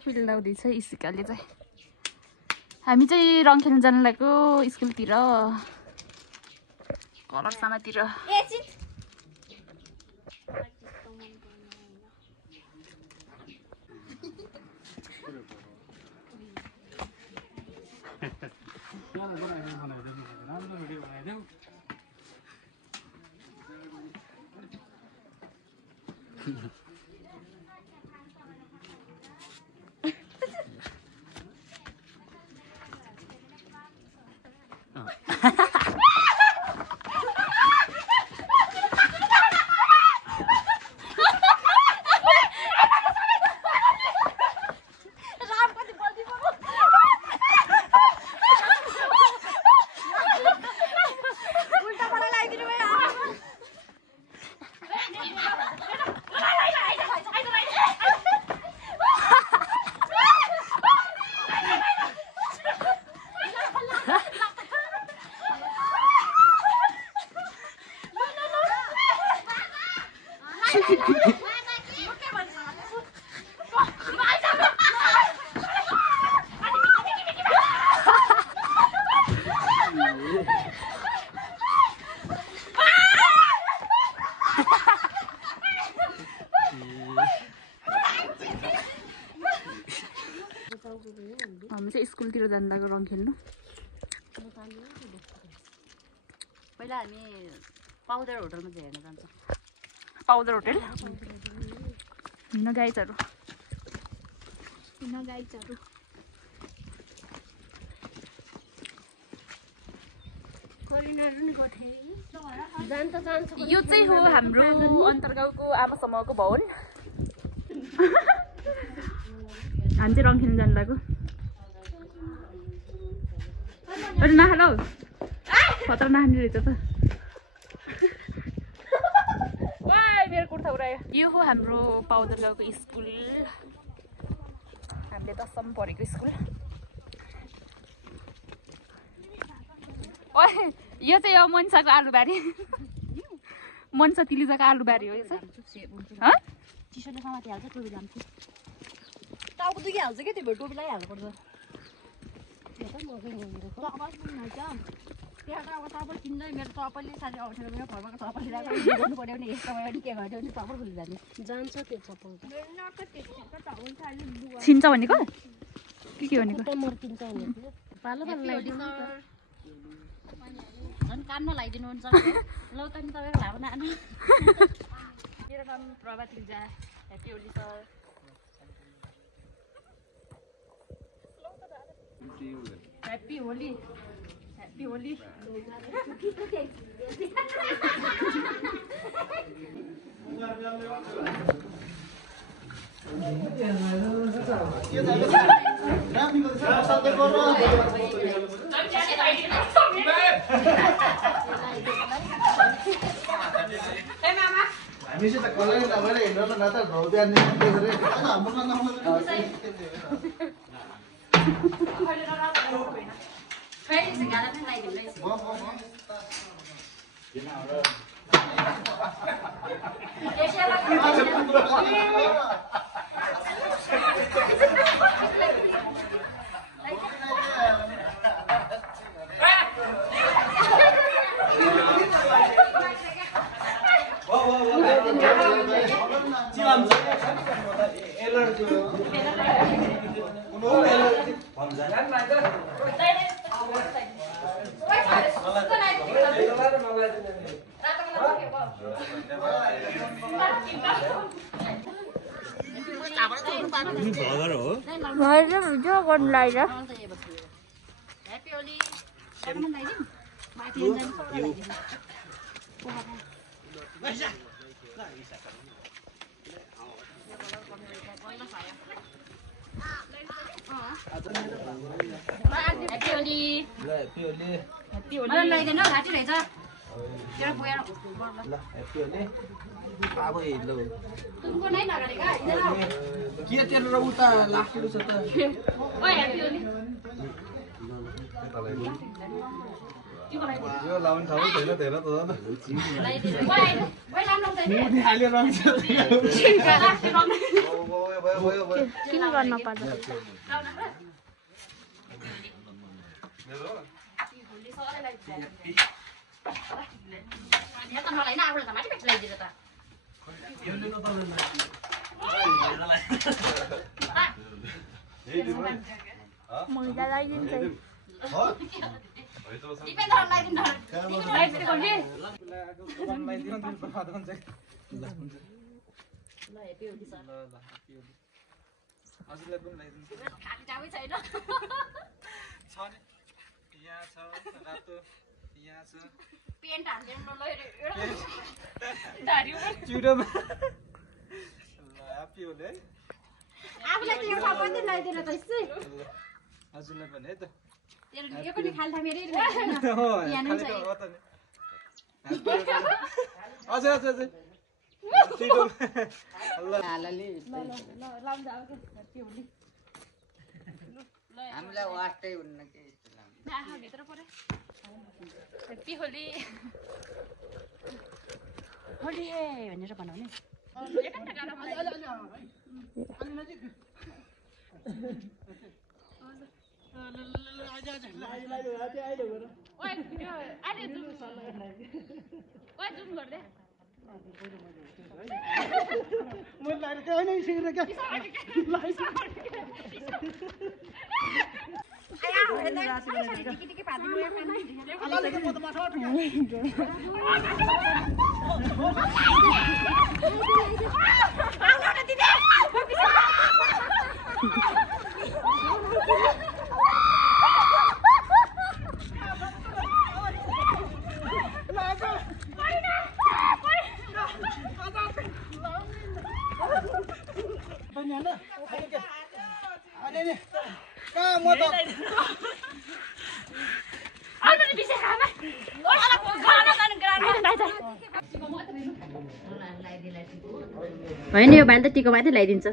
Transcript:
आफै लाउँदैछ इसिकाले चाहिँ हामी चाहिँ रङ खेल्न जान लागेको स्कुलतिर कलर सामातिर हामी चाहिँ स्कुलतिर जाँदाको रङ खेल्नु पहिला हामी पाउडर होटलमा चाहिँ हेर्न जान्छौँ पाउडर होटल हिँड गाइजहरू यो चाहिँ हो हाम्रो अन्तर्गाउँको आमा समूहको भवन हामी चाहिँ रङ खेल्न जानु लाग्यो नहाल हौ खतरा नहाने रहेछ त मेरो कुर्ता उडायो यो हो हाम्रो पाउदर गाउँको स्कुल हामीले 10सम्म पढेको स्कुल यो चाहिँ हो मन्साको आलुबारी मन्सा तिलिजाको आलुबारी हो यो चाहिँ चिसोले समाति हाल्छ टोपी लाम्छु टाउको दुखिहाल्छ क्या त्यो भएर टोपी लगाइहाल्नुपर्छ त्यहाँ त अब तपाईँ किन्दै मेरो तपाईँले साह्रै अप्ठ्यारो मेरो घरमा तपाईँले गर्नु पऱ्यो भने यस्तो भयो भने के गर्यो भने तपाईँ भुलि जाने जान्छ त्यो चप्पल छिन्छ भनेको के भनेको मर्किन्छ पालो झन् कानमा लगाइदिनुहुन्छ लौ त नि तपाईँको लाभ नानु मेरो नाम प्रभात लिजा happy Holi sir happy Holi happy Holi हामी चाहिँ कलर नभएर हिँड्नु न त भौद्यान निस्किँदै यो लाउन ठाउँ छैन त्यही त किन गर्न पर्छ मैदा लगाइदिन्छ पेन्ट हाल्नु आफूलाई त एउटा मात्रै लगाइदिएर त हजुरलाई पनि है त यो पनि खाल्टा मेरै हजुर हजुर हजुर हामीलाई वास्टै हुन्न के भित्र पऱ्यो ह्याप्पी होली होली हे भनेर बनाउने होइन यो भाइ त टिको मात्रै लगाइदिन्छ